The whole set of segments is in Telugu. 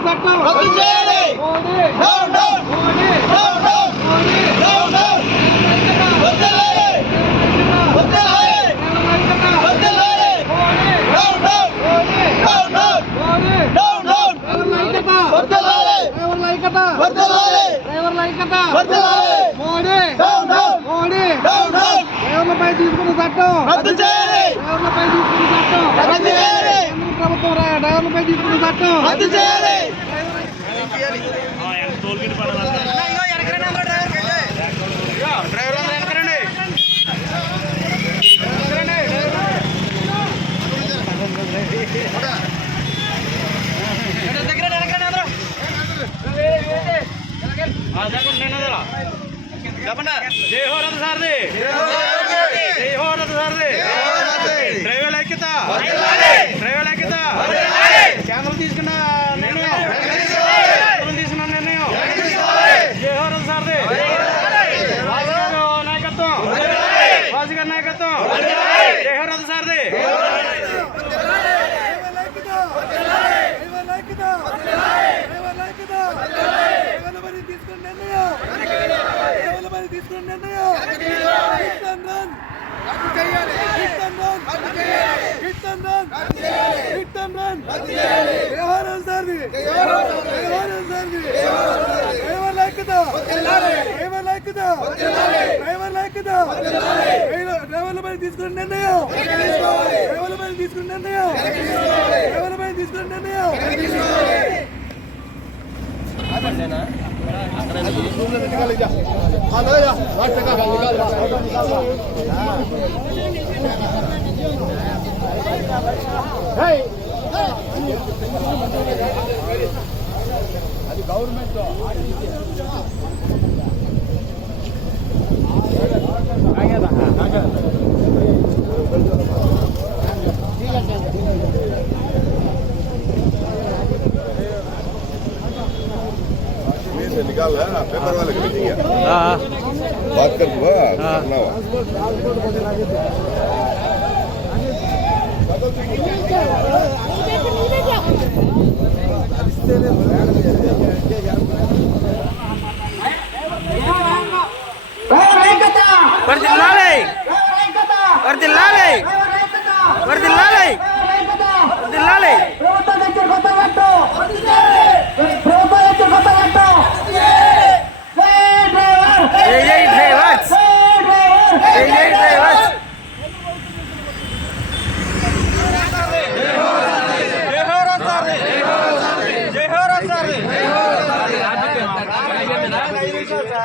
చట్టం రద్దు చేయాలి మోడీ డౌన్ డౌన్ చట్టం రద్దు చేయాలి. డ్రైవర్లపై తీసుకున్న చట్టం. రద్దు చేయాలి. కేంద్ర ప్రభుత్వం డ్రైవర్లపై తీసుకున్న చట్టం. రద్దు చేయాలి. జై హో రథ సారథి జై హో రథ సారథి డ్రైవర్ ఐక్యత డ్రైవర్ ఐక్యత కేంద్రం తీసుకున్న నిర్ణయం కేంద్రం తీసుకున్న నిర్ణయం జై హో వాసుగారు నాయకత్వం వాసుగారి నాయకత్వం జై హో రథ సారథి తీసుకున్న నిర్ణయం డ్రైవర్లపై తీసుకున్న నిర్ణయం. డ్రైవర్లపై తీసుకున్న నిర్ణయం. से निकाल रहा है ना पेपर वाले को भेजिए बात कर हुआ करना हुआ వర్దిల్లాలి వర్దిల్లాలి వర్దిల్లాలి వర్దిల్లాలి జై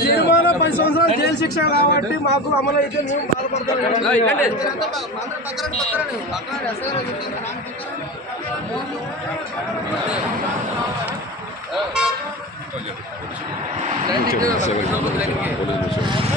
జరిమానా పది సంవత్సరాలు జైలు శిక్ష కాబట్టి మాకు అమలు అయితే మేము బాధపడతాం मुख्यमंत्री सर्व बोलत बसू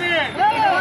జై హో